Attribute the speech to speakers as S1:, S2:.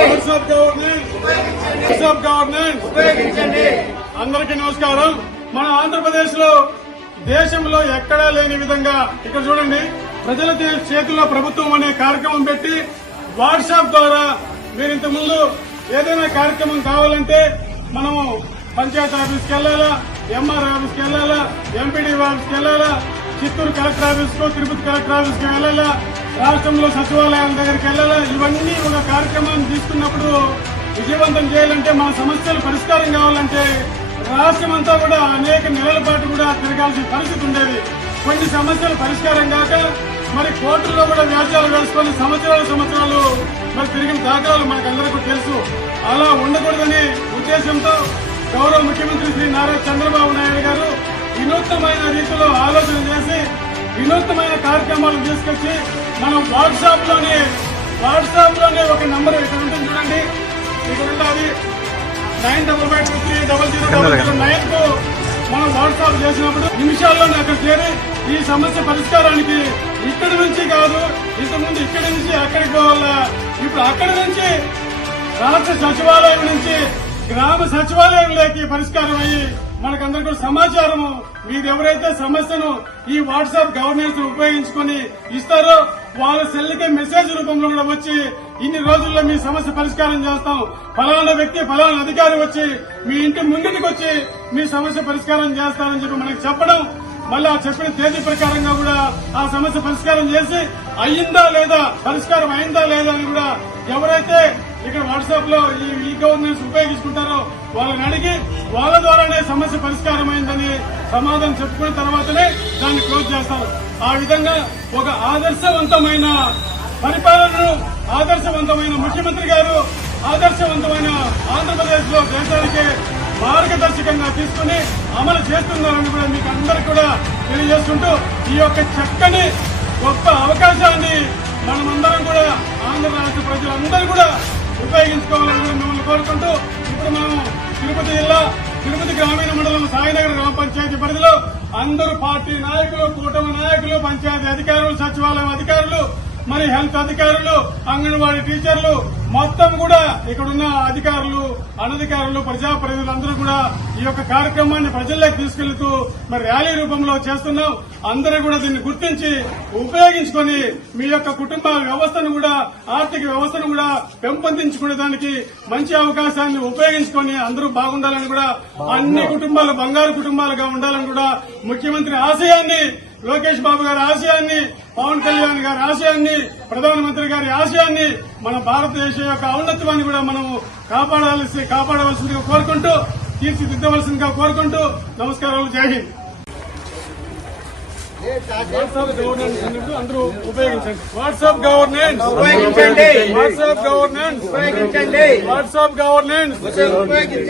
S1: WhatsApp governance WhatsApp governance
S2: ఉపయోగించండి
S1: అందరికీ నమస్కారం. మన ఆంధ్రప్రదేశ్లో దేశంలో ఎక్కడా లేని విధంగా ఇక్కడ చూడండి ప్రజల చేతుల్లో ప్రభుత్వం అనే కార్యక్రమం పెట్టి వాట్సాప్ ద్వారా మీరు ఇంత ముందు ఏదైనా కార్యక్రమం కావాలంటే మనము పంచాయత్ ఆఫీస్కి వెళ్ళాలా ఎంఆర్ ఆఫీస్కి వెళ్ళాలా ఎంపీడీ ఆఫీస్కి వెళ్ళాలా చిత్తూరు కలెక్టర్ ఆఫీస్కు తిరుపతి కలెక్టర్ ఆఫీస్కి వెళ్ళాలా రాష్ట్రంలో సచివాలయాల దగ్గరికి వెళ్ళాలా? ఇవన్నీ ఒక కార్యక్రమాన్ని తీసుకున్నప్పుడు విజయవంతం చేయాలంటే మన సమస్యలు పరిష్కారం కావాలంటే రాష్ట్రం అంతా కూడా అనేక నెలల పాటు కూడా తిరగాల్సిన పరిస్థితి ఉండేది. కొన్ని సమస్యలు పరిష్కారం కాక మరి కోర్టుల్లో కూడా వ్యాజ్యాలు వేసుకొని సంవత్సరాలు సంవత్సరాలు మరి తిరిగిన దాఖలాలు మనకందరికీ తెలుసు. అలా ఉండకూడదనే ఉద్దేశంతో గౌరవ ముఖ్యమంత్రి శ్రీ నారా చంద్రబాబు నాయుడు గారు వినూత్నమైన రీతిలో ఆలోచన చేసి వినూత్న కార్యక్రమాలు తీసుకొచ్చి మనం వాట్సాప్లోనే వాట్సాప్లోనే ఒక నంబర్ ఇక్కడ ఉంటుంది చూడండి. ఇక్కడ ఉండాలి nine double five two three double zero double zero నైన్కు మనం వాట్సాప్ చేసినప్పుడు నిమిషాల్లోనే అక్కడ చేరి ఈ సమస్య పరిష్కారానికి ఇక్కడి నుంచి కాదు ఇంతకుముందు ఇక్కడి నుంచి అక్కడికి పోవాలా. ఇప్పుడు అక్కడి నుంచి రాష్ట్ర సచివాలయం నుంచి గ్రామ సచివాలయంలోకి పరిష్కారం అయ్యి మనకందరికీ కూడా సమాచారము. మీరు ఎవరైతే సమస్యను ఈ వాట్సాప్ గవర్నెన్స్ ఉపయోగించుకొని ఇస్తారో వాళ్ళ సెల్కి మెసేజ్ రూపంలో కూడా వచ్చి ఇన్ని రోజుల్లో మీ సమస్య పరిష్కారం చేస్తాం. ఫలానా వ్యక్తి ఫలానా అధికారి వచ్చి మీ ఇంటి ముందుకు వచ్చి మీ సమస్య పరిష్కారం చేస్తారని చెప్పి మనకి చెప్పడం మళ్ళీ ఆ చెప్పిన తేదీ ప్రకారంగా కూడా ఆ సమస్య పరిష్కారం చేసి అయ్యిందా లేదా పరిష్కారం అయిందా లేదా అని కూడా ఎవరైతే ఇక్కడ వాట్సాప్లో ఈ ఈ గవర్నెన్స్ ఉపయోగించుకుంటారో వాళ్ళని అడిగి వాళ్ళ ద్వారానే సమస్య పరిష్కారమైందని సమాధానం చెప్పుకున్న తర్వాతనే దాన్ని క్లోజ్ చేస్తారు. ఆ విధంగా ఒక ఆదర్శవంతమైన పరిపాలనను ఆదర్శవంతమైన ముఖ్యమంత్రి గారు ఆదర్శవంతమైన ఆంధ్రప్రదేశ్లో దేశానికి మార్గదర్శకంగా తీసుకుని అమలు చేస్తున్నారని కూడా మీకు అందరికి కూడా తెలియజేస్తుంటూ ఈ యొక్క చక్కని గొప్ప అవకాశాన్ని మనమందరం కూడా ఆంధ్ర రాష్ట్ర ప్రజలందరూ కూడా ఉపయోగించుకోవాలని మిమ్మల్ని కోరుకుంటూ ఇప్పుడు మనం తిరుపతి జిల్లా తిరుపతి గ్రామీణ మండలం సాయినగర్ గ్రామ పంచాయతీ పరిధిలో అందరూ పార్టీ నాయకులు కూటమి నాయకులు పంచాయతీ అధికారులు సచివాలయం అధికారులు మరి హెల్త్ అధికారులు అంగన్వాడీ టీచర్లు మొత్తం కూడా ఇక్కడున్న అధికారులు అనధికారులు ప్రజాప్రతినిధులందరూ కూడా ఈ యొక్క కార్యక్రమాన్ని ప్రజల్లోకి తీసుకెళ్తూ మరి ర్యాలీ రూపంలో చేస్తున్నాం. అందరూ కూడా దీన్ని గుర్తించి ఉపయోగించుకొని మీ యొక్క కుటుంబ వ్యవస్థను కూడా ఆర్థిక వ్యవస్థను కూడా పెంపొందించుకునేదానికి మంచి అవకాశాన్ని ఉపయోగించుకొని అందరూ బాగుండాలని కూడా అన్ని కుటుంబాలు బంగారు కుటుంబాలుగా ఉండాలని కూడా ముఖ్యమంత్రి ఆశయాన్ని లోకేష్ బాబు గారి ఆశయాన్ని పవన్ కళ్యాణ్ గారి ఆశయాన్ని ప్రధానమంత్రి గారి ఆశయాన్ని మన భారతదేశ యొక్క ఔన్నత్వాన్ని కూడా మనం కాపాడాల్సి కాపాడవలసిందిగా కోరుకుంటూ తీర్చిదిద్దవలసిందిగా కోరుకుంటూ నమస్కారాలు. జై హింద్. వాట్సాప్ గవర్నెన్స్ అన్నప్పుడు అందరూ ఉపయోగించండి. WhatsApp governance.
S2: ఉపయోగించండి.
S1: WhatsApp governance.
S2: ఉపయోగించండి.
S1: WhatsApp governance.
S2: ఉపయోగించండి.